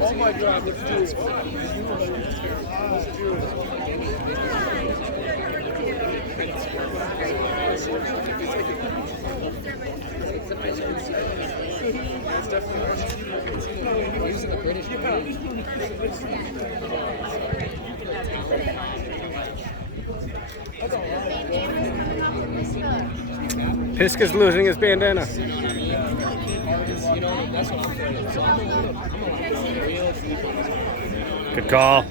Oh my God, let's do it. That's definitely using the British. Piska's losing his bandana. Good call.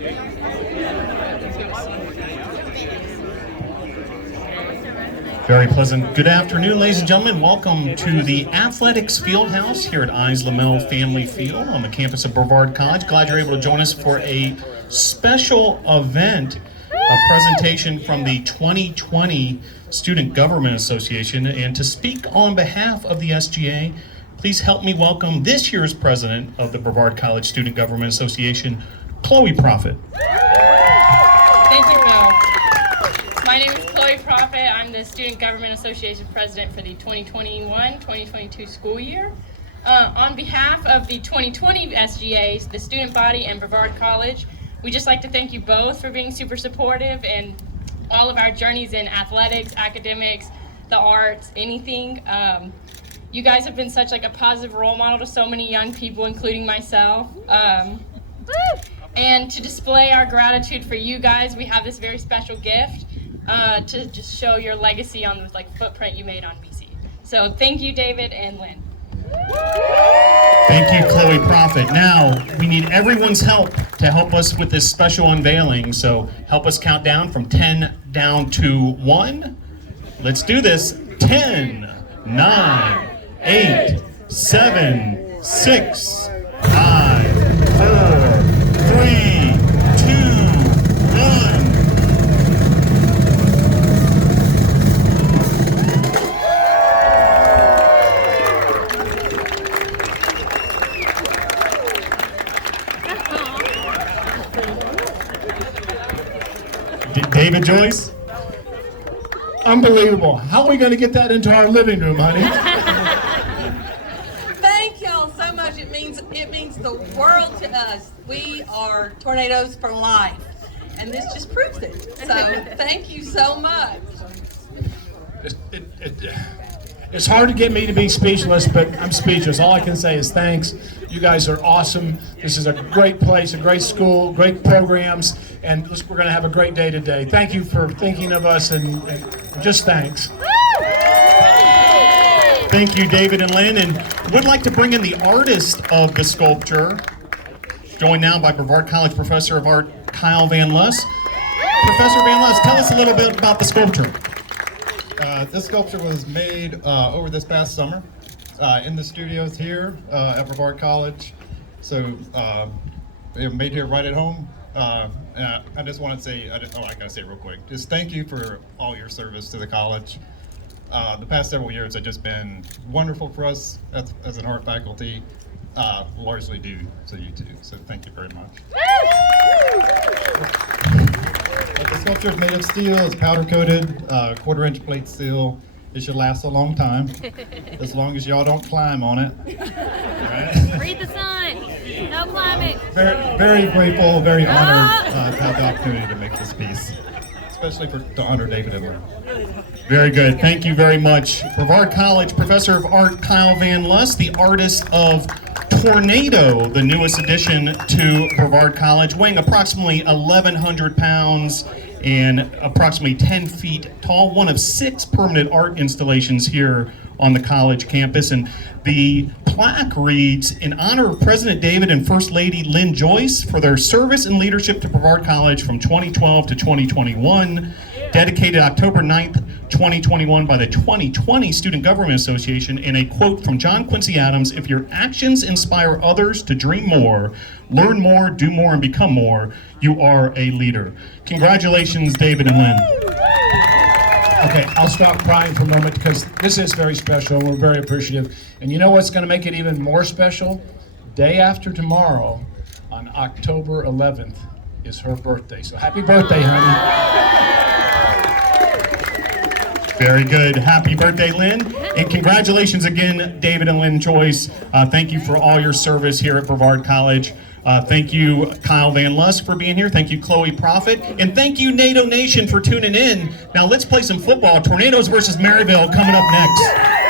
Very pleasant. Good afternoon, ladies and gentlemen. Welcome to the Athletics Fieldhouse here at Lamell Family Field on the campus of Brevard College. Glad you're able to join us for a special event, a presentation from the 2020 Student Government Association. And to speak on behalf of the SGA, please help me welcome this year's president of the Brevard College Student Government Association, Chloe Prophet. Thank you, Bill. My name is Chloe Prophet. I'm the Student Government Association president for the 2021-2022 school year. On behalf of the 2020 SGAs, the student body, and Brevard College, we just like to thank you both for being super supportive in all of our journeys in athletics, academics, the arts, anything. You guys have been such like a positive role model to so many young people, including myself. And to display our gratitude for you guys, we have this very special gift to just show your legacy on the footprint you made on BC. So thank you, David and Lynn. Thank you, Chloe Prophet. Now, we need everyone's help to help us with this special unveiling. So help us count down from 10 down to 1. Let's do this. 10, 9, 8, 7, 6, 5, 4, 3, 2, 1. David Joyce? Unbelievable. How are we going to get that into our living room, honey? Thank y'all so much. It means the world to us. We are tornadoes for life, and this just proves it. So thank you so much. It's hard to get me to be speechless, but I'm speechless. All I can say is thanks. You guys are awesome. This is a great place, a great school, great programs, and we're going to have a great day today. Thank you for thinking of us, and just thanks. Thank you, David and Lynn, and would like to bring in the artist of the sculpture, joined now by Brevard College Professor of Art, Kyle Van Luss. Professor Van Luss, tell us a little bit about the sculpture. This sculpture was made over this past summer in the studios here at Brevard College. So made here right at home. I just want to say, I gotta say it real quick. Just thank you for all your service to the college. The past several years have just been wonderful for us as an art faculty, largely due to you two. So thank you very much. The sculpture is made of steel. It's powder coated, quarter-inch plate steel. It should last a long time, as long as y'all don't climb on it. Right? Read the sign. No climbing. Very grateful, very honored to have the opportunity to make this piece, especially to honor David and Lynn. Very good. Thank you very much. Brevard College Professor of Art Kyle Van Lust, the artist of Tornado, the newest addition to Brevard College, weighing approximately 1,100 pounds and approximately 10 feet tall, one of 6 permanent art installations here on the college campus. And the plaque reads, in honor of President David and First Lady Lynn Joyce for their service and leadership to Brevard College from 2012 to 2021, dedicated October 9th, 2021 by the 2020 Student Government Association, and a quote from John Quincy Adams, if your actions inspire others to dream more, learn more, do more, and become more, you are a leader. Congratulations, David and Lynn. Okay, I'll stop crying for a moment because this is very special. We're very appreciative. And you know what's going to make it even more special? Day after tomorrow, on October 11th, is her birthday. So happy birthday, honey. Very good. Happy birthday, Lynn. And congratulations again, David and Lynn Joyce. Thank you for all your service here at Brevard College. Thank you, Kyle Van Lust, for being here. Thank you, Chloe Prophet. And thank you, NATO Nation, for tuning in. Now let's play some football. Tornadoes versus Maryville coming up next.